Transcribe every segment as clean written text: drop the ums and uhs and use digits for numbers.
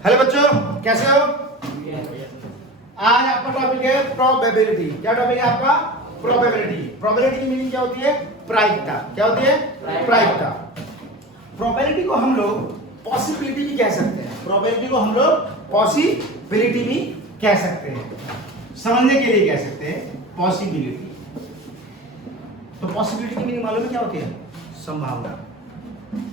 Hello बच्चों, कैसे हो? आज आपका टॉपिक है प्रोबेबिलिटी। क्या टॉपिक है आपका? प्रोबेबिलिटी। प्रोबेबिलिटी की मीनिंग क्या होती है? प्रायिकता। क्या होती है? प्रायिकता। प्रोबेबिलिटी को हम लोग पॉसिबिलिटी भी कह सकते हैं। प्रोबेबिलिटी को हम लोग पॉसिबिलिटी भी कह सकते हैं, समझने के लिए कह सकते हैं पॉसिबिलिटी। तो पॉसिबिलिटी की मीनिंग मालूम है क्या होती है? संभावना।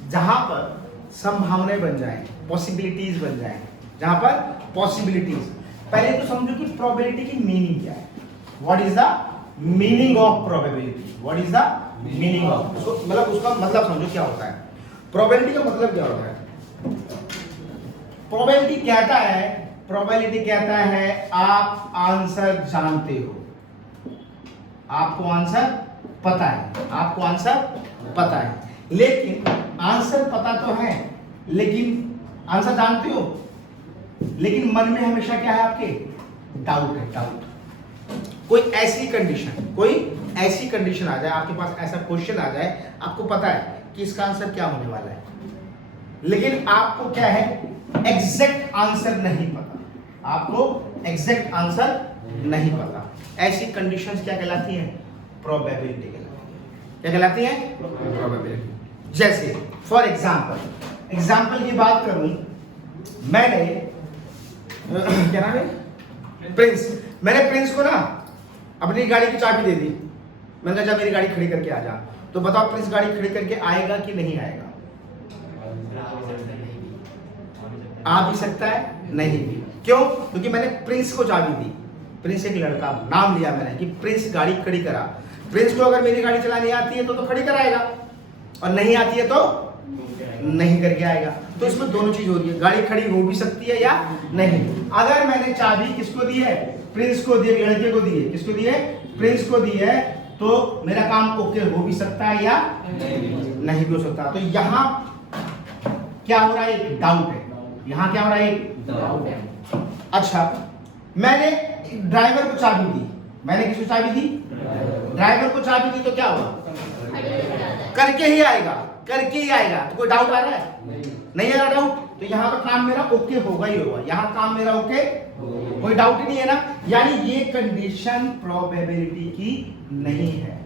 जहां पर संभावनाएं बन जाए, पॉसिबिलिटीज बन जाए, जहां पर पॉसिबिलिटीज। पहले तो समझो कि प्रोबेबिलिटी की मीनिंग क्या है। What is the meaning of probability? What is the meaning of, मतलब उसका मतलब समझो क्या होता है। प्रोबेबिलिटी का मतलब क्या होता है? प्रोबेबिलिटी कहता है आप आंसर जानते हो, आपको आंसर पता है, आपको आंसर पता है, लेकिन आंसर पता तो है, लेकिन आंसर जानते हो, लेकिन मन में हमेशा क्या है आपके? डाउट है। डाउट। कोई ऐसी कंडीशन आ जाए, आपके पास ऐसा क्वेश्चन आ जाए, आपको पता है कि इसका आंसर क्या होने वाला है, लेकिन आपको क्या है? एग्जैक्ट आंसर नहीं पता। आपको एग्जैक्ट आंसर नहीं पता। ऐसी कंडीशंस क्या कहलाती हैं? प्रोबेबिलिटी कहलाती है। क्या कहलाती हैं? प्रोबेबिलिटी। जैसे फॉर एग्जाम्पल की बात करूं, मैंने क्या नाम है? प्रिंस। मैंने प्रिंस को ना अपनी गाड़ी की चाबी दे दी। मैंने कहा जा मेरी गाड़ी खड़ी करके आ जा। तो बताओ प्रिंस गाड़ी खड़ी करके आएगा कि नहीं आएगा? आ भी सकता है, नहीं भी। क्यों? क्योंकि मैंने प्रिंस को चाबी दी। प्रिंस एक लड़का, नाम लिया मैंने कि प्रिंस गाड़ी खड़ी करा। प्रिंस को अगर मेरी गाड़ी चलानी आती है तो खड़ी कराएगा, और नहीं आती है तो नहीं करके आएगा। तो इसमें दोनों चीज हो रही है, गाड़ी खड़ी हो भी सकती है या नहीं। अगर मैंने चाबी किसको दी है? प्रिंस को दी है, लड़के को दी है। किसको दी है? प्रिंस को दी है। तो मेरा काम ओके हो भी सकता है या नहीं भी हो सकता। तो यहाँ क्या हो रहा है? एक डाउट है। यहाँ क्या हो रहा है? एक डाउट है। अच्छा, मैंने ड्राइवर को चाबी दी। मैंने किसको चाबी दी? ड्राइवर को चाबी दी। तो क्या हुआ? करके ही आएगा, करके ही आएगा। तो कोई डाउट आ रहा है? नहीं आ रहा डाउट। तो यहाँ पर काम मेरा ओके होगा ही होगा। यहाँ काम मेरा ओके, कोई डाउट ही नहीं है ना। यानी ये कंडीशन प्रोबेबिलिटी की नहीं है।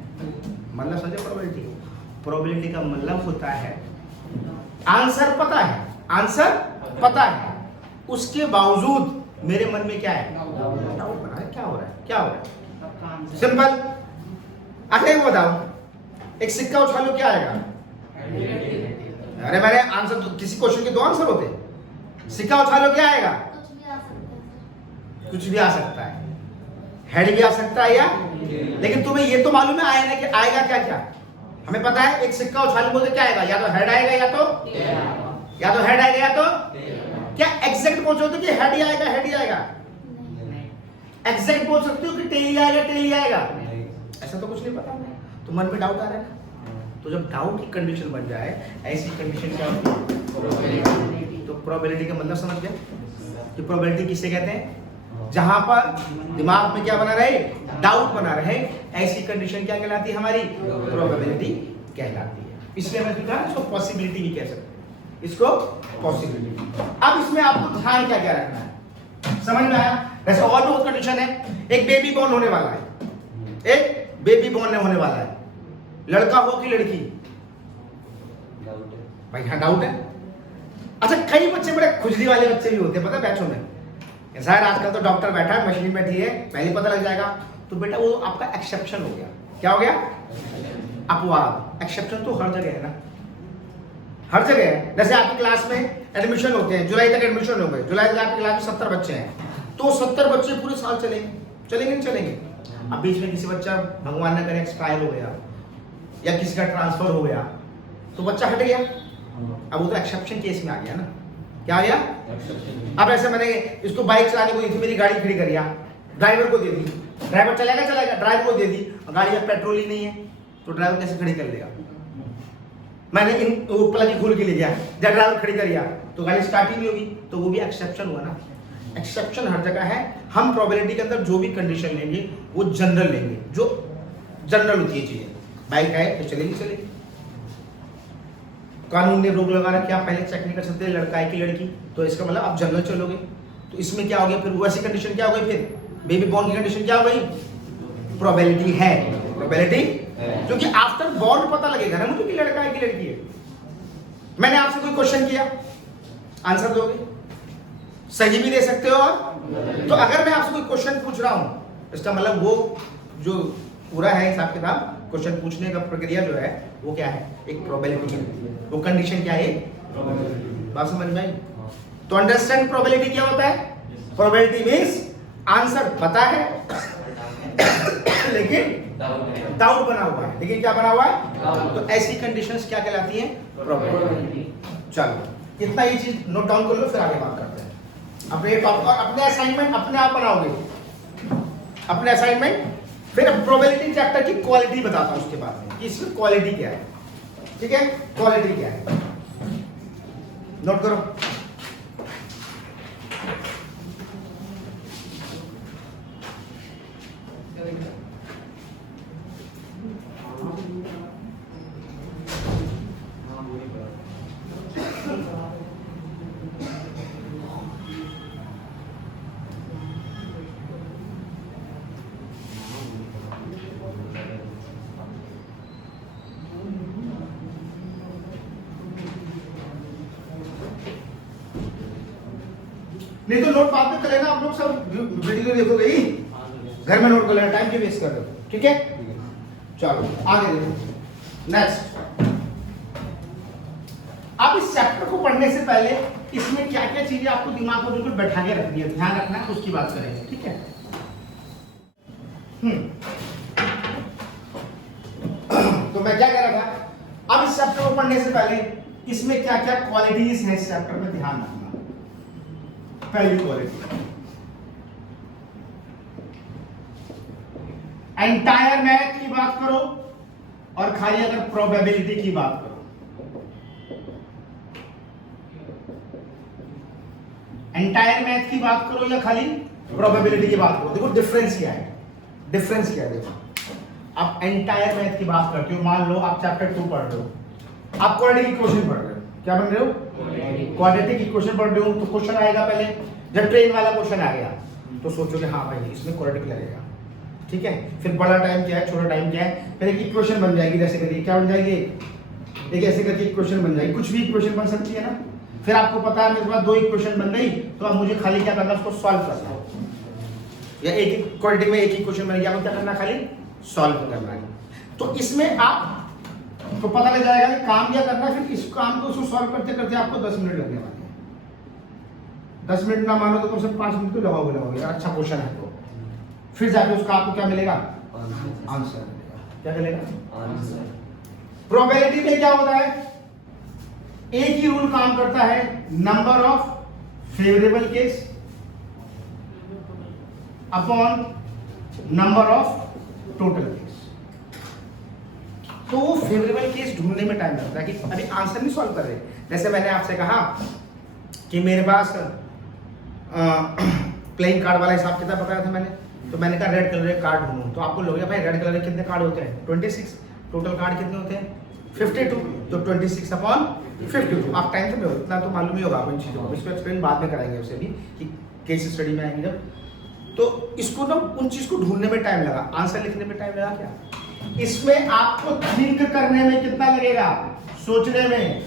मतलब समझे प्रोबेबिलिटी? प्रोबेबिलिटी का मतलब होता है आंसर पता है, आंसर पता है, उसके बावजूद मेरे मन में क्या है? डाउट बना है। क्या हो रहा है? क्या हो रहा है? सिंपल। आखिर को बताओ, एक सिक्का उछालो, क्या आएगा? अरे मैंने आंसर, तो किसी क्वेश्चन के दो आंसर होते हैं। सिक्का उछालो, क्या आएगा? कुछ भी आ सकता है। हेड भी आ सकता है या, लेकिन तुम्हें ये तो मालूम है आएगा कि आएगा क्या? क्या हमें पता है? एक सिक्का उछालो बोलते क्या आएगा? या तो हेड आएगा या तो हेड आएगा या तो क्या एग्जैक्ट बोल सकते हो कि हेड ही आएगा, हेड ही आएगा? एग्जैक्ट बोल सकते हो कि टेल ही आएगा, टेल ही आएगा? ऐसा तो कुछ नहीं पता। तो मन में डाउट आ रहा है। तो जब डाउट की कंडीशन बन जाए, ऐसी कंडीशन क्या होती है? तो प्रोबेबिलिटी का मतलब समझ गया कि प्रोबेबिलिटी किसे कहते हैं? जहां पर दिमाग में क्या बना रहे? डाउट बना रहे। ऐसी कंडीशन क्या कहलाती है? हमारी प्रोबेबिलिटी कहलाती है। इसलिए मैं कहा इसको पॉसिबिलिटी भी कह सकते हैं, इसको पॉसिबिलिटी। अब इसमें आपको ध्यान क्या क्या रखना है, समझ में आया? वैसे और भी कंडीशन है। एक बेबी बॉर्न होने वाला है, एक बेबी बॉर्न होने वाला है, लड़का हो कि लड़की? भाई हाँ डाउट है। अच्छा, कई बच्चे बड़े खुजली वाले बच्चे भी होते हैं, पता है बैचों में। सर आजकल तो डॉक्टर बैठा है, मशीन बैठी है, पहले पता लग जाएगा। तो बेटा वो आपका एक्सेप्शन हो गया। क्या हो गया? अपवाद। एक्सेप्शन तो हर जगह है ना, हर जगह है। जैसे आपकी क्लास में एडमिशन होते हैं, जुलाई तक एडमिशन हो गए। जुलाई तक आपकी क्लास में 70 बच्चे हैं, तो 70 बच्चे पूरे साल चलेंगे? चलेंगे नहीं चलेंगे? अब बीच में किसी बच्चा भगवान न करे एक्सपायर हो गया, या किसी का ट्रांसफर हो गया, तो बच्चा हट गया। अब वो तो एक्सेप्शन केस में आ गया ना। क्या आ गया? अब ऐसे मैंने इसको बाइक चलाने को दी थी, मेरी गाड़ी खड़ी कर दिया, ड्राइवर को दे दी। ड्राइवर चलेगा, ड्राइवर को दे दी। गाड़ी में पेट्रोल ही नहीं है, तो ड्राइवर कैसे खड़ी कर लेगा? मैंने इन प्लग ही खोल के ले गया, जब ड्राइवर खड़ी कर दिया तो गाड़ी स्टार्ट ही नहीं होगी। तो वो भी एक्सेप्शन हुआ ना। एक्सेप्शन हर जगह है। हम प्रोबेबिलिटी के अंदर जो भी कंडीशन लेंगे वो जनरल लेंगे, जो जनरल होती है चीजें। बाइक है तो चलेगी। कानून ने रोक लगा रखा, आप पहले चेक नहीं कर सकते लड़का है कि लड़की, तो इसका मतलब आप जनरल चलोगे, तो इसमें क्या हो गया फिर वैसी कंडीशन क्या हो गई, फिर बेबी बॉर्न की कंडीशन क्या हो गई, प्रोबेबिलिटी है, प्रोबेबिलिटी, क्योंकि आफ्टर बॉर्न पता लगेगा ना मुझे कि लड़का है कि लड़की है। मैंने आपसे कोई क्वेश्चन किया, आंसर दोगे, सही भी दे सकते हो और, तो अगर मैं आपसे कोई क्वेश्चन पूछ रहा हूं इसका मतलब वो जो पूरा है हिसाब किताब, क्वेश्चन पूछने का प्रक्रिया जो है वो क्या है, एक प्रोबेबिलिटी है, वो कंडीशन क्या है, बात समझ में आई। तो अंडरस्टैंड प्रोबेबिलिटी क्या होता है, प्रोबेबिलिटी मींस आंसर पता है लेकिन डाउट बना हुआ है, लेकिन क्या बना हुआ है, तो ऐसी कंडीशंस क्या कहलाती हैं, प्रोबेबिलिटी। चलो इतना ही चीज नोट डाउन कर लो, फिर आगे बात करते हैं अपने टॉपिक और अपने असाइनमेंट अपने आप बनाओगे, अपने असाइनमेंट। फिर प्रोबेबिलिटी चैप्टर की क्वालिटी बताता हूं उसके बाद में कि इसमें क्वालिटी क्या है, ठीक है, क्वालिटी क्या है, नोट करो। नहीं तो नोट बाद में कर लेना, आप लोग सब वीडियो देखोगे ही, घर में नोट कर लेना, टाइम क्यों वेस्ट कर रहे हो, ठीक है। चलो आगे देखो, नेक्स्ट। अब इस चैप्टर को पढ़ने से पहले इसमें क्या क्या चीजें आपको दिमाग में बिल्कुल बैठा के रखनी है, ध्यान रखना है, उसकी बात करेंगे, ठीक है। तो मैं क्या कह रहा था, अब इस चैप्टर को पढ़ने से पहले इसमें क्या क्या क्वालिटीज है इस चैप्टर में ध्यान रखना। पहली क्वालिटी, एंटायर मैथ की बात करो और खाली अगर प्रोबेबिलिटी की बात करो, एंटायर मैथ की बात करो या खाली प्रोबेबिलिटी की बात करो, देखो डिफरेंस क्या है, डिफरेंस क्या है। देखो आप एंटायर मैथ की बात करते हो, मान लो आप चैप्टर 2 पढ़ रहे हो, आप क्वाड्रेटिक इक्वेशन पढ़ रहे हो, क्या बन रहे हो, क्वाड्रेटिक इक्वेशन पढ़ रहे हो, तो क्वेश्चन आएगा पहले, जब ट्रेन वाला क्वेश्चन आ गया तो सोचोगे हाँ भाई इसमें क्वाड्रेटिक लगेगा, ठीक है। फिर बड़ा टाइम क्या है, छोटा टाइम क्या है, फिर एक इक्वेशन बन जाएगी, जैसे करिए क्या बन जाएगी, एक ऐसे करके इक्वेशन बन जाएगी, कुछ भी इक्वेशन बन सकती है ना। फिर आपको पता है मेरे पास 2 इक्वेशन बन गई, तो अब मुझे खाली क्या करना है, उसको सॉल्व करना है, या एक क्वाड्रेटिक में एक इक्वेशन बन गया, आपको क्या करना है, खाली सॉल्व करना है। तो इसमें आप तो पता लग जाएगा कि काम क्या करना है, फिर इस काम को उसको सॉल्व करते करते आपको 10 मिनट लगने वाले हैं, 10 मिनट ना मानो तो कम से कम 5 मिनट तो लगाओगे, अच्छा क्वेश्चन है तो फिर जाके उसका आपको क्या मिलेगा, आंसर मिलेगा, क्या मिलेगा, आंसर। प्रोबेबिलिटी में क्या होता है, एक ही रूल काम करता है, number of favourable case upon number of total case. तो फेवरेबल केस ढूंढने में टाइम लगता है कि अभी आंसर नहीं सॉल्व कर रहे। जैसे मैंने आपसे कहा कि मेरे पास प्लेइंग कार्ड वाला हिसाब किताब बताया था मैंने, तो मैंने कहा रेड कलर के कार्ड ढूंढूं, तो आपको लोग भाई रेड कलर के कितने कार्ड होते हैं, 26, टोटल कार्ड कितने होते हैं 52, तो 26 अपॉन 52। आप टाइम से में इतना तो मालूम ही होगा आप इन चीज़ों को, इस पर एक्सप्लेन बाद में कराएंगे उसे भी कि केस स्टडी में आएंगे जब। तो इसको ना उन चीज़ को ढूंढने में टाइम लगा, आंसर लिखने में टाइम लगा क्या, इसमें आपको थिंक करने में कितना लगेगा, सोचने में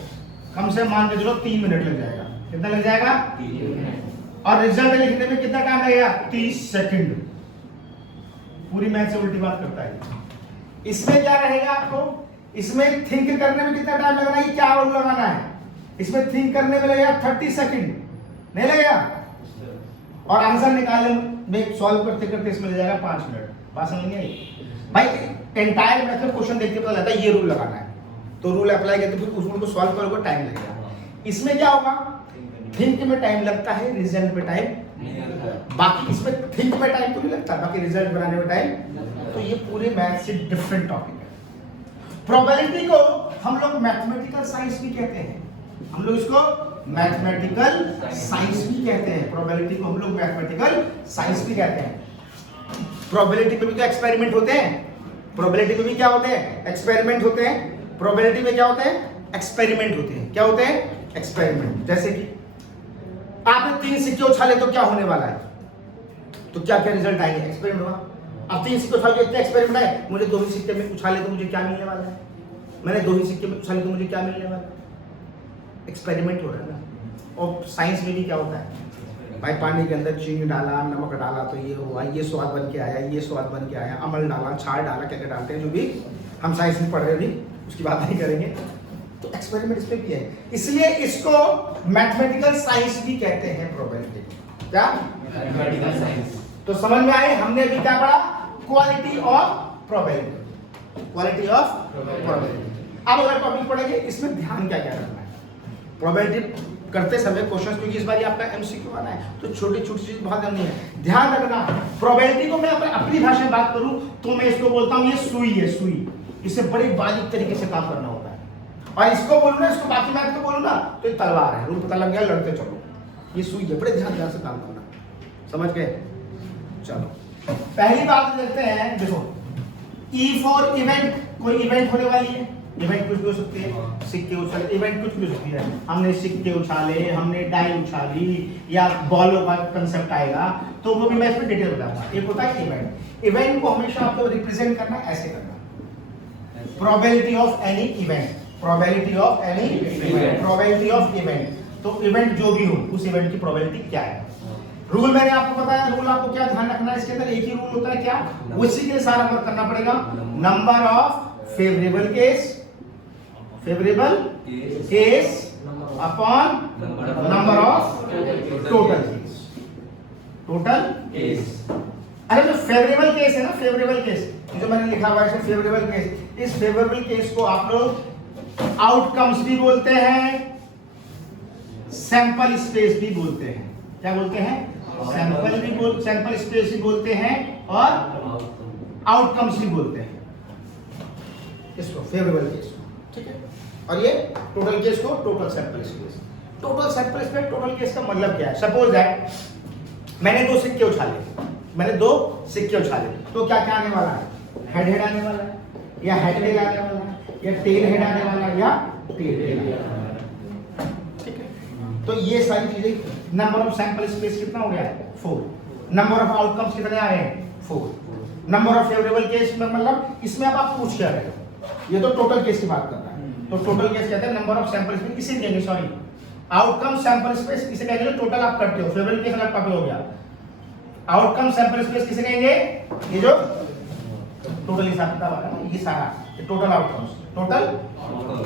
कम से मान के चलो 3 मिनट लग जाएगा, कितना लग जाएगा 3 मिनट, और रिजल्ट लिखने में कितना टाइम लगेगा 30 सेकंड। पूरी मैथ से उल्टी बात करता है। इसमें क्या रहेगा आपको, इसमें थिंक करने में कितना टाइम लगना है, क्या रूल लगाना है, इसमें थिंक करने में लगेगा 30 सेकंड, नहीं लगेगा, और आंसर निकालने में सॉल्व करते करते इसमें लग जाएगा 5 मिनट। बात समझ में आई भाई, एंटायर मेथड क्वेश्चन देखते पता लगता है ये रूल लगाना है, तो रूल अप्लाई करके फिर उस रूल को सॉल्व करोगे टाइम लगेगा। इसमें क्या होगा, थिंक में टाइम लगता है, रिजल्ट में टाइम नहीं लगता। बाकी इसमें थिंक में टाइम तो नहीं लगता, बाकी रिजल्ट बनाने में टाइम, तो ये पूरे मैथ से डिफरेंट टॉपिक है। प्रोबेबिलिटी को हम लोग मैथमेटिकल साइंस भी कहते हैं, हम लोग इसको मैथमेटिकल साइंस भी कहते हैं, प्रोबेबिलिटी को हम लोग मैथमेटिकल साइंस भी कहते हैं। प्रोबेबिलिटी में भी तो एक्सपेरिमेंट होते हैं, प्रोबेबिलिटी में भी क्या होते हैं, एक्सपेरिमेंट होते हैं। प्रोबेबिलिटी में क्या होते हैं, एक्सपेरिमेंट होते हैं। क्या होते हैं? एक्सपेरिमेंट। जैसे कि आपने 3 सिक्के उछाले तो क्या होने वाला है, तो क्या क्या रिजल्ट आएंगे? एक्सपेरिमेंट हुआ। अब 3 सिक्के उछाले, इतने एक्सपेरिमेंट आए, मुझे 2 ही सिक्के में उछाले तो मुझे क्या मिलने वाला है, मैंने 2 ही सिक्के में उछाले तो मुझे क्या मिलने वाला है? एक्सपेरिमेंट हो रहा है ना। और साइंस में भी क्या होता है भाई, पानी के अंदर चीनी डाला, नमक डाला तो ये हुआ, ये स्वाद बन के आया, ये स्वाद बन के आया, अमल डाला, क्षार डाला, क्या क्या डालते हैं, जो भी हम साइंस में पढ़ रहे हैं, उसकी बात नहीं करेंगे। तो एक्सपेरिमेंट इसमें भी है, इसलिए इसको मैथमेटिकल साइंस भी कहते हैं, प्रोबेबिलिटी। क्या? Mathematical science. तो समझ में आए, हमने अभी क्या पढ़ा? Quality of probability, quality of probability. अब अगर टॉपिक पढ़ेंगे, इसमें ध्यान क्या क्या रखना है प्रोबेबिलिटी करते समय क्वेश्चन, क्योंकि इस बार आपका एमसीक्यू आना है, तो छोटी छोटी चीज बहुत करनी है, ध्यान रखना। प्रोबेबिलिटी को मैं अपनी भाषा में बात करूं तो मैं इसको बोलता हूं ये सुई है, सुई। इसे बड़ी बारीक तरीके से काम करना होता है, और इसको बोलूं ना, इसको बाकी मैं तो बोलूं ना तो ये तलवार है, रूल पता लग गया, लड़ते चलो। ये सुई है, बड़े ध्यान से काम करना, समझ गए? चलो पहली बात देखते हैं। देखो, ई फॉर इवेंट, कोई इवेंट होने वाली है, इवेंट कुछ भी हो सकती है, सिक्के उछाले, इवेंट कुछ भी हो सकती है। हमने सिक्के उछाले, हमने डाई उछाली, या बॉलों का कंसेप्ट आएगा, तो वो भी मैं इसमें डिटेल बताऊंगा। एक होता है इवेंट। इवेंट को हमेशा आपको रिप्रेजेंट करना ऐसे करना, probability of any event, probability of any event, probability of event. तो इवेंट जो भी हो, उस इवेंट की प्रोबेबिलिटी क्या है। रूल मैंने आपको बताया, रूल आपको क्या ध्यान रखना है, इसके अंदर एक ही रूल होता है, क्या? उसी के सारा वर्क करना पड़ेगा। Number of favourable case, favourable case upon number of total case, total case. अरे जो फेवरेबल केस है ना, फेवरेबल केस जो मैंने लिखा हुआ है फेवरेबल केस, इस फेवरेबल केस को आप लोग आउटकम्स भी बोलते हैं, सैंपल स्पेस भी बोलते हैं। क्या बोलते हैं? सैंपल स्पेस भी बोलते हैं और आउटकम्स भी बोलते हैं, इसको फेवरेबल केस, ठीक है। और ये टोटल केस को total sample space. Total sample space, total case का मतलब क्या है? सपोज दैट मैंने 2 सिक्के उछाले, मैंने 2 सिक्के उछाले, तो क्या क्या आने वाला है? हेड हेड आने वाला है, या हेड हेड आने वाला है, या टेल हेड आने वाला है, या टेल हेड आने वाला है, ठीक है। तो ये सारी चीजें। नंबर ऑफ सैंपल स्पेस कितना हो गया? 4। नंबर ऑफ आउटकम्स कितने आ रहे हैं? 4। नंबर ऑफ फेवरेबल केस में मतलब इसमें अब आप पूछ क्या रहे हो, ये तो टोटल केस की बात कर रहा है, तो टोटल केस कहते हैं नंबर ऑफ सैंपल स्पेस, इसे कहेंगे, सॉरी आउटकम सैंपल स्पेस इसे कहेंगे, टोटल आप करते हो, फेवरेबल केस अलग टॉपिक हो गया। आउटकम सैंपल स्पेस किसे कहेंगे? ये जो टोटल हिसाब किताब आ रहा है, ये सारा टोटल आउटकम्स,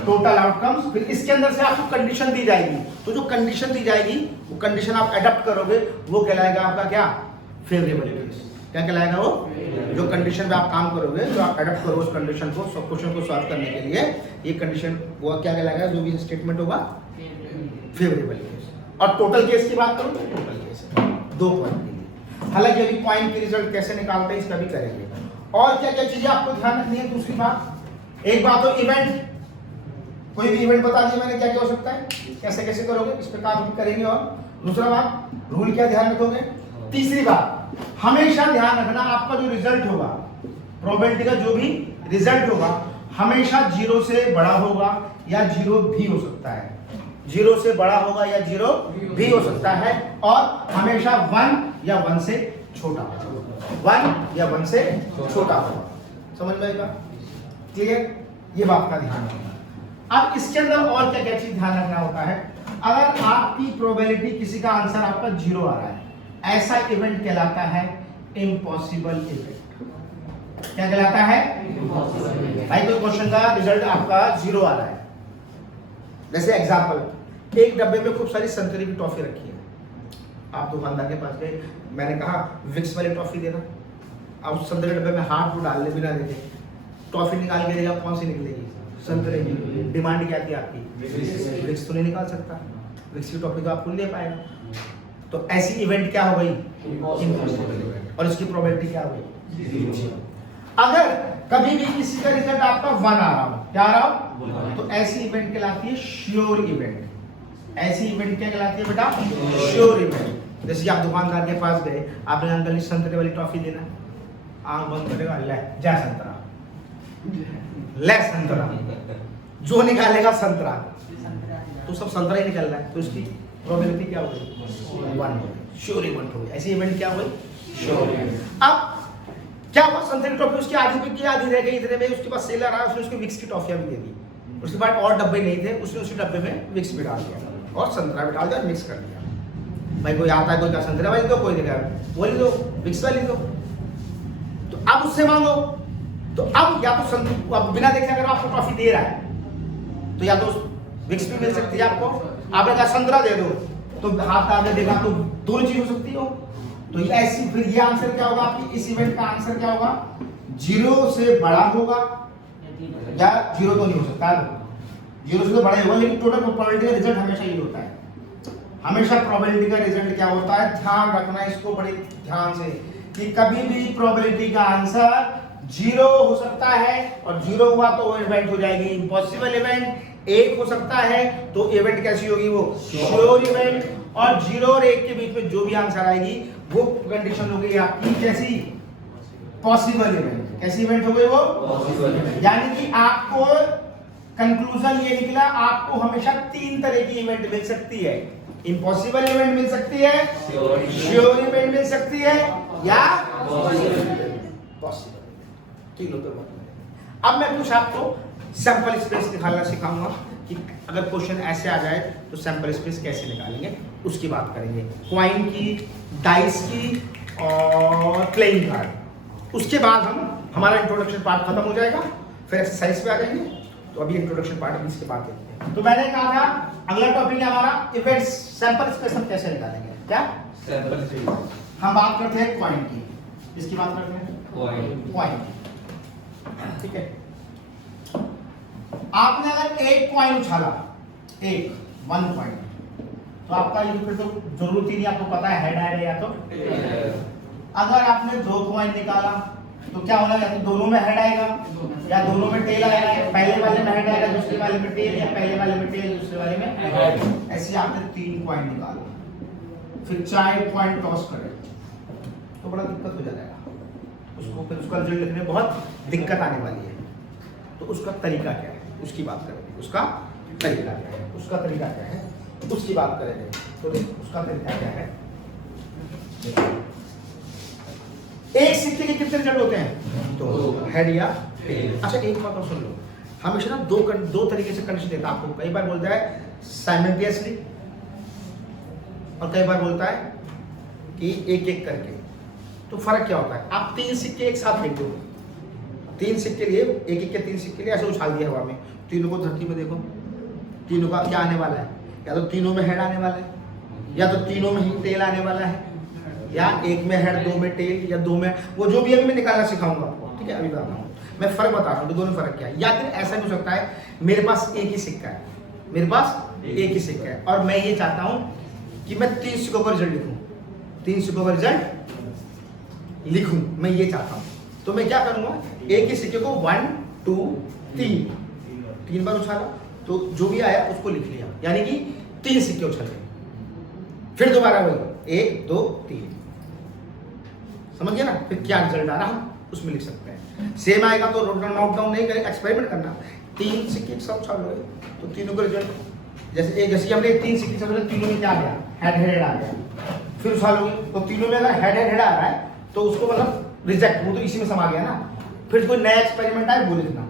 टोटल आउटकम्स। फिर इसके अंदर से आपको कंडीशन दी जाएगी, तो जो कंडीशन दी जाएगी वो कंडीशन आप अडॉप्ट करोगे, वो कहलाएगा आपका क्या? Favourable case. क्या कहलाएगा वो? जो कंडीशन पे आप काम करोगे, जो आप अडॉप्ट करोगे उस कंडीशन को, क्वेश्चन को सॉल्व करने के लिए, ये कंडीशन वो क्या कहलाएगा? जो भी स्टेटमेंट होगा फेवरेबल केस। और टोटल केस की बात करो तो टोटल केस 2 पॉइंट के लिए। हालांकि अभी पॉइंट की रिजल्ट कैसे निकालते हैं इसका भी करेंगे। और क्या क्या चीजें आपको ध्यान रखनी है? दूसरी बात, एक बात तो इवेंट, कोई भी इवेंट बता दिया मैंने, क्या क्या हो सकता है, कैसे कैसे करोगे, इस पे काम करेंगे। और दूसरा बात, रूल क्या ध्यान रखोगे। तीसरी बात, हमेशा ध्यान रखना आपका जो रिजल्ट होगा, प्रोबेबिलिटी का जो भी रिजल्ट होगा, हमेशा 0 से बड़ा होगा या 0 भी हो सकता है, 0 से बड़ा होगा या 0 भी हो सकता है, और हमेशा 1 या 1 से छोटा होगा, 1 या 1 से छोटा होगा। समझ में आएगा? क्लियर? ये बात का ध्यान रखना। अब इसके अंदर और क्या क्या चीज ध्यान रखना होता है। अगर आपकी प्रोबेबिलिटी, किसी का आंसर आपका 0 आ रहा है, ऐसा इवेंट कहलाता है इम्पॉसिबल इवेंट। क्या कहलाता है? भाई कोई क्वेश्चन का रिजल्ट आपका 0 आ रहा है, जैसे एग्जांपल, एक डब्बे में खूब सारी संतरे की टॉफी रखी है, आप दुकानदार के पास गए, मैंने कहा विक्स वाली टॉफी देना, आप उस संतरे डब्बे में हाथ को डालने बिना देखे टॉफी निकाल के देगा, कौन सी निकलेगी? संतरे की। डिमांड क्या थी आपकी? विक्स तो नहीं निकाल सकता, विक्स की टॉफी तो आपको नहीं दे पाएगा, तो ऐसी इवेंट क्या हो गई? Impossible event. और इसकी प्रोबेबिलिटी क्या हो गई? अगर कभी भी किसी का रिजल्ट आपका 1 आ रहा हो, क्या आ रहा हो, तो ऐसी इवेंट कहलाती है श्योर इवेंट। ऐसी इवेंट क्या कहलाती है बेटा? Sure event. जैसे आप दुकानदार के पास गए, आपने अंकल जी संतरे वाली टॉफी देना, आंख बंद करेगा, ले जा संतरा, ले संतरा, जो निकालेगा संतरा, तो सब संतरा ही निकल रहा है, तो इसकी प्रोबेबिलिटी क्या हो गई? 1 हो गई, श्योर इवेंट हो गई। ऐसी इवेंट क्या हो गई? Sure event. अब क्या हुआ, संतरे की टॉफी उसकी आधी बिकी, आधी रह गई, इतने में उसके पास सेलर आया, उसने उसको विक्स की टॉफियां भी दे दी। उसके बाद और डब्बे नहीं थे, उसने उसी डब्बे में विक्स भी डाल दिया और संतरा भी डाल दिया और मिक्स कर दिया। भाई कोई आता है, कोई का संतरा वाली दो, कोई देगा वो ले दो, विक्स वाली दो। तो अब उससे मांगो, तो अब या तो अब बिना देखे अगर आपको टॉफी दे रहा है तो या तो विक्स भी मिल सकती है आपको, आपने कहा संतरा दे दो तो हाथ आगे देगा, तो दोनों चीज हो सकती हो। तो ये ऐसी, फिर ये आंसर क्या होगा आपकी इस इवेंट का आंसर क्या होगा? 0 से बड़ा होगा या 0 तो नहीं हो सकता, 0 से तो बड़ा ही होगा, लेकिन टोटल प्रोबेबिलिटी का रिजल्ट हमेशा ये होता है। हमेशा प्रोबेबिलिटी का रिजल्ट क्या होता है? ध्यान रखना इसको बड़े ध्यान से कि कभी भी प्रोबेबिलिटी का आंसर 0 हो सकता है, और 0 हुआ तो वो इवेंट हो जाएगी इम्पॉसिबल इवेंट। 1 हो सकता है तो इवेंट कैसी होगी? वो श्योर इवेंट। और 0 और 1 के बीच में जो भी आंसर आएगी वो कंडीशन हो गई आपकी कैसी? Possible event. कैसी इवेंट हो गई वो? पॉसिबल। यानी कि आपको कंक्लूजन ये निकला, आपको हमेशा 3 तरह की इवेंट मिल सकती है। इम्पॉसिबल इवेंट मिल सकती है, श्योर इवेंट मिल सकती है, या पॉसिबल। तीनों पे बात। अब मैं कुछ आपको सैंपल स्पेस निकालना सिखाऊंगा कि अगर क्वेश्चन ऐसे आ जाए तो सैंपल स्पेस कैसे निकालेंगे, उसकी बात करेंगे। क्वाइन की, डाइस की और प्लेइंग कार्ड। उसके बाद हमारा इंट्रोडक्शन पार्ट खत्म हो जाएगा, फिर एक्सरसाइज पे आ जाएंगे। तो अभी इंट्रोडक्शन पार्ट अभी इसके बाद देखते हैं। तो मैंने कहा था अगला टॉपिक है हमारा इवेंट्स। सैंपल स्पेस हम कैसे निकालेंगे? क्या सैंपल स्पेस? हम बात करते हैं क्वाइन की। इसकी बात करते हैं क्वाइन। ठीक है, आपने अगर एक क्वाइन उछाला, 1 क्वाइन, तो आपका ये फिर तो जरूरत ही नहीं, आपको पता है हेड आएगा या तो। अगर आपने 2 क्वाइन निकाला तो क्या होना? या तो दोनों में हेड आएगा या दोनों में टेल आएगा। पहले वाले में हेड आएगा, दूसरे वाले में टेल, या पहले वाले में टेल, दूसरे वाले में हेड। ऐसे आपने 3 क्वाइन निकाला, फिर 4 क्वाइन टॉस करे तो बड़ा दिक्कत हो जाएगा उसको, फिर उसका रिजल्ट लिखने में बहुत दिक्कत आने वाली है। तो उसका तरीका क्या है उसकी बात करेंगे। उसका तरीका क्या है? उसका तरीका क्या है उसकी बात करेंगे। तो उसका तरीका क्या है? एक सिक्के के कितने रिजल्ट होते हैं? तो हेड या टेल। अच्छा एक बात और सुन लो, हमेशा ना दो तरीके से कंडीशन देता है आपको। कई बार बोलता है साइमल्टेनियसली और कई बार बोलता है कि एक एक करके। तो फर्क क्या होता है? आप 3 सिक्के एक साथ फेंक दो, 3 सिक्के लिए, एक एक के 3 सिक्के लिए ऐसे उछाल दिया हवा में, तीनों को धरती में देखो, तीनों का क्या आने वाला है? या तो तीनों में हेड आने वाला है, या तो तीनों में ही टेल आने वाला है, या एक में हेड 2 में टेल, या 2 में, वो जो भी अभी मैं निकालना सिखाऊंगा आपको। ठीक है, अभी बता रहा हूँ मैं, फर्क बता रहा हूँ दोनों फर्क क्या है। या फिर ऐसा भी हो सकता है मेरे पास एक ही सिक्का है, मेरे पास एक ही सिक्का है, और मैं ये चाहता हूँ कि मैं 3 सिक्कों का रिजल्ट लिखूँ, 3 सिक्कों का रिजल्ट लिखूं, मैं ये चाहता हूं। तो मैं क्या करूंगा? एक ही सिक्के को 1 2 3 बार उछाला, तो जो भी आया उसको लिख लिया, यानी कि 3 सिक्के उछाले। फिर दोबारा वही 1 2 3, समझ गया ना? फिर क्या रिजल्ट आ रहा हम उसमें लिख सकते हैं। सेम आएगा तो नोट डाउन नहीं करें, एक्सपेरिमेंट करना। 3 सिक्के एक साथ उछालोगे तो तीनों का रिजल्ट, जैसे हमने 3 सिक्के उछाले, तीनों में क्या आ गया? हेड आ गया। फिर उछालोगे तो तीनों में अगर हेड आ रहा है तो उसको मतलब रिजेक्ट, वो तो इसी में समा गया ना। फिर कोई नया एक्सपेरिमेंट आए वो लिखना।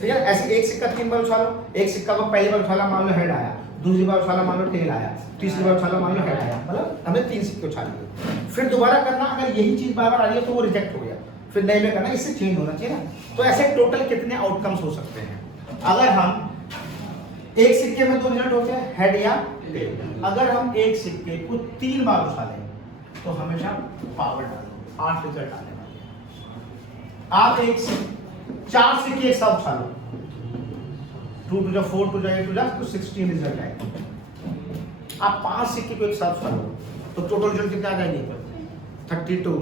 ठीक है, ऐसे एक सिक्का 3 बार उछालो, एक सिक्का को पहली बार उछाला मान लो हेड आया, दूसरी बार उछाला मान लो टेल आया, तीसरी बार उछाला मान लो हेड आया, मतलब हमने 3 सिक्के उछाल लिए। फिर दोबारा करना, अगर यही चीज बार बार आ रही है तो वो रिजेक्ट हो गया, फिर नए में करना, इससे चेंज होना चाहिए ना। तो ऐसे टोटल कितने आउटकम्स हो सकते हैं? अगर हम एक सिक्के में 2 रिजल्ट होते हैं, हेड या टेल। अगर हम एक सिक्के को 3 बार उछालें तो हमेशा पावर डालो, 8 रिजल्ट आने वाले हैं। आप 4 सिक्के एक साथ उछालो, 2 to 4 to 8 to 16 रिजल्ट आएगा। आप 5 सिक्के को एक साथ उछालो तो टोटल रिजल्ट कितने आ जाएंगे? 32।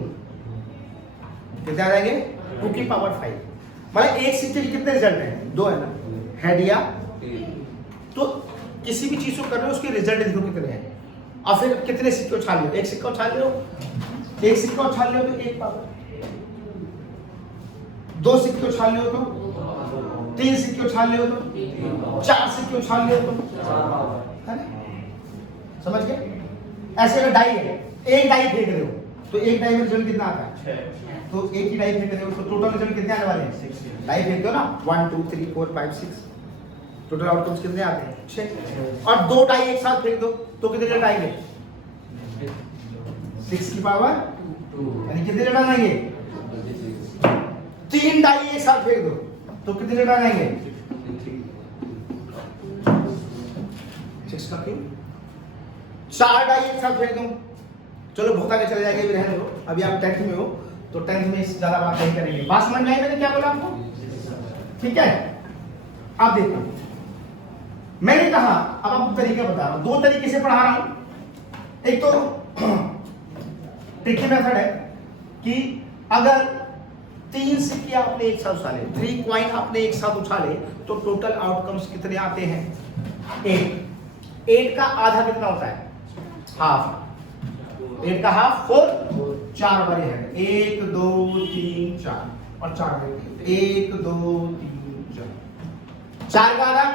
कितने आ जाएंगे? 2 की पावर 5। मतलब एक सिक्के के कितने रिजल्ट हैं? 2 है ना, हेड या तो किसी भी चीज को कर रहे हो उसके रिजल्ट देखो कितने हैं, और फिर कितने सिक्के उछाल लो। एक सिक्का उछाल लो, एक सिक्का उछाल लो तो 1 पावर, 2 सिक्के उछाल लो तो 3 सिक्के उछाल ले हो तो 4 सिक्के उछाल ले हो तो, है ना? समझ गए? ऐसे अगर डाई है, एक डाई फेंक रहे हो तो एक डाई में रिजल्ट कितना आता है? 6। तो एक ही डाई फेंक रहे हो तो टोटल रिजल्ट कितने आने वाले हैं? 6। डाई फेंकते हो ना 1 2 3 4 5 6, टोटल आउटकम्स कितने आते हैं? 6। और 2 डाई एक साथ फेंक दो तो कितने रिजल्ट आएंगे? 6 की पावर 2, यानी कितने रिजल्ट आएंगे? 3 डाई एक साथ फेंक दो तो कितने रिजल्ट आएंगे? 6 का क्यूब। 4 डाई एक साथ फेंक दो, चलो भोता के चले जाएंगे, भी रहने दो, अभी आप 10th में हो तो 10th में ज्यादा बात नहीं करेंगे। बात समझ में आई मैंने क्या बोला आपको? ठीक है, आप देखो मैंने कहा, अब आपको तरीका बता रहा हूं, 2 तरीके से पढ़ा रहा हूं। एक तो ट्रिकी मेथड है कि अगर 3 सिक्के आपने एक साथ उछाले, 3 कॉइन आपने एक साथ उछाले तो टोटल आउटकम्स कितने आते हैं? 8। 8 का आधा कितना होता है? हाफ। 8 का हाफ 4, 4 बड़े हैं, 1 2 3 4 और 4 1 2 3 4। 4 का आधा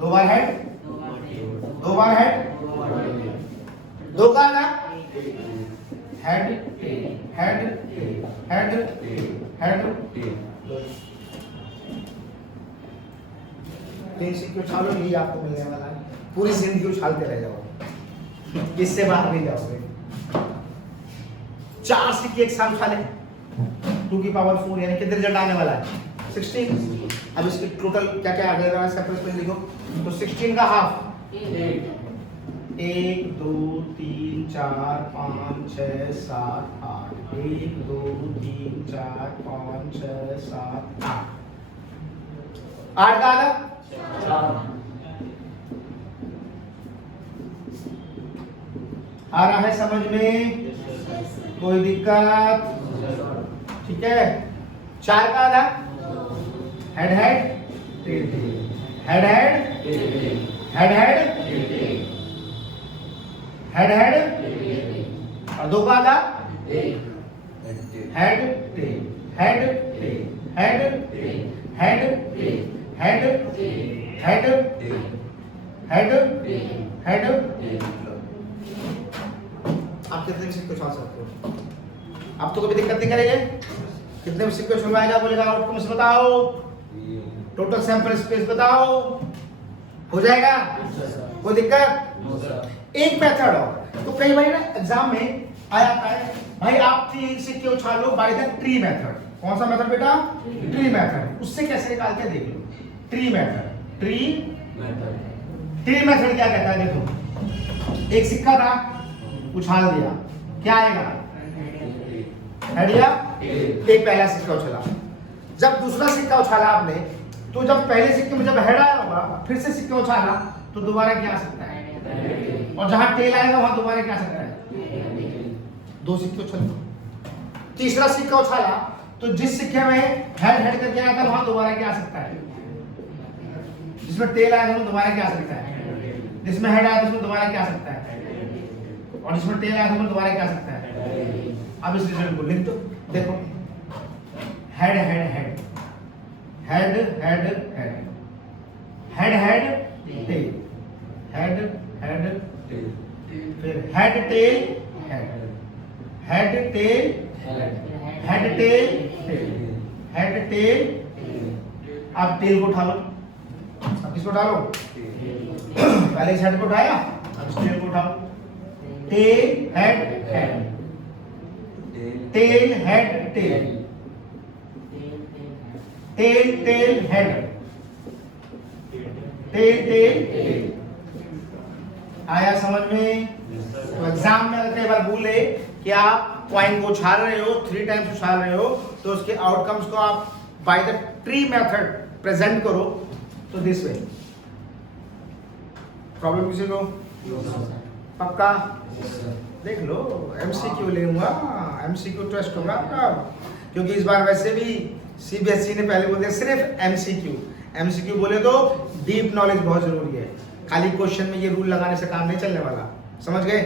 2 बार हेड, 2 बार हेड, 2 का आधा हेड हेड हेड हेड। 3 सिक्के उछालो, यही आपको मिलने वाला है। पूरी जिंदगी उछालते रह जाओ, इससे बाहर नहीं जाओगे। 4 सिक्के एक साथ उछाले 2 की पावर 4, यानी कितने रिजल्ट आने वाला है? 16। अब इसके टोटल क्या क्या आ जाएगा? सेपरेट में लिखो तो 16 का हाफ 8। 1 2 3 4 5 6 7 8। 1 2 3 4 5 6 7 8। 8 का आधा 4। आ रहा है समझ में? कोई दिक्कत? ठीक है। 4 का आधा head head tail head head head head head head और 2 का आधा head tail head tail head head head head head head. आप कितने सिक्के उछाल सकते हो? आप तो कभी दिक्कत नहीं करेंगे। कितने सिक्के उछलवाएगा बोलेगा आउटकम्स बताओ, टोटल सैंपल स्पेस बताओ, हो जाएगा? कोई दिक्कत? एक मेथड और, तो कई बार ना एग्जाम में आया है भाई आप 3 सिक्के उछालो बाय द ट्री मेथड। कौन सा मेथड बेटा? Tree method. उससे कैसे निकालते हैं देख लो। ट्री मेथड, ट्री मेथड क्या कहता है? देखो एक सिक्का था, उछाल दिया, क्या आएगा? हेड या एक पहला सिक्का उछला। जब दूसरा सिक्का उछाला आपने तो जब पहले सिक्के में जब हेड आया होगा फिर से सिक्का उछाला तो दोबारा क्या आ सकता है? और जहां टेल आएगा वहां दोबारा क्या आ सकता है? 2 सिक्के उछल। तीसरा सिक्का उछाला तो जिस सिक्के में हेड हेड करके आया था वहां दोबारा क्या आ सकता है? जिसमें टेल आया था दोबारा क्या आ सकता है? जिसमें हेड आया था उसमें दोबारा क्या आ सकता है? और जिसमें टेल आया था उसमें दोबारा क्या आ सकता है? अब इस रिजल्ट को लिख दो। देखो head head head head head head head head tail head head tail, फिर head tail head head tail head tail head tail. अब टेल को उठा लो। अब किसको उठा लो? पहले इस हेड को उठाया, अब इस टेल को उठाओ। Tail head head tail head tail tail tail head tail tail tail. आया समझ में? तो एग्जाम में अगर कई बार भूले कि आप कॉइन को उछाल रहे हो, 3 टाइम्स उछाल रहे हो तो उसके आउटकम्स को आप by the tree method present करो तो दिस वे। प्रॉब्लम किसी को? पक्का? देख लो एमसीक्यू लेऊंगा, एमसीक्यू टेस्ट होगा आपका, क्योंकि इस बार वैसे भी सीबीएसई ने पहले बोल दिया सिर्फ एमसीक्यू। एमसीक्यू बोले तो डीप नॉलेज बहुत जरूरी है, खाली क्वेश्चन में ये रूल लगाने से काम नहीं चलने वाला। समझ गए?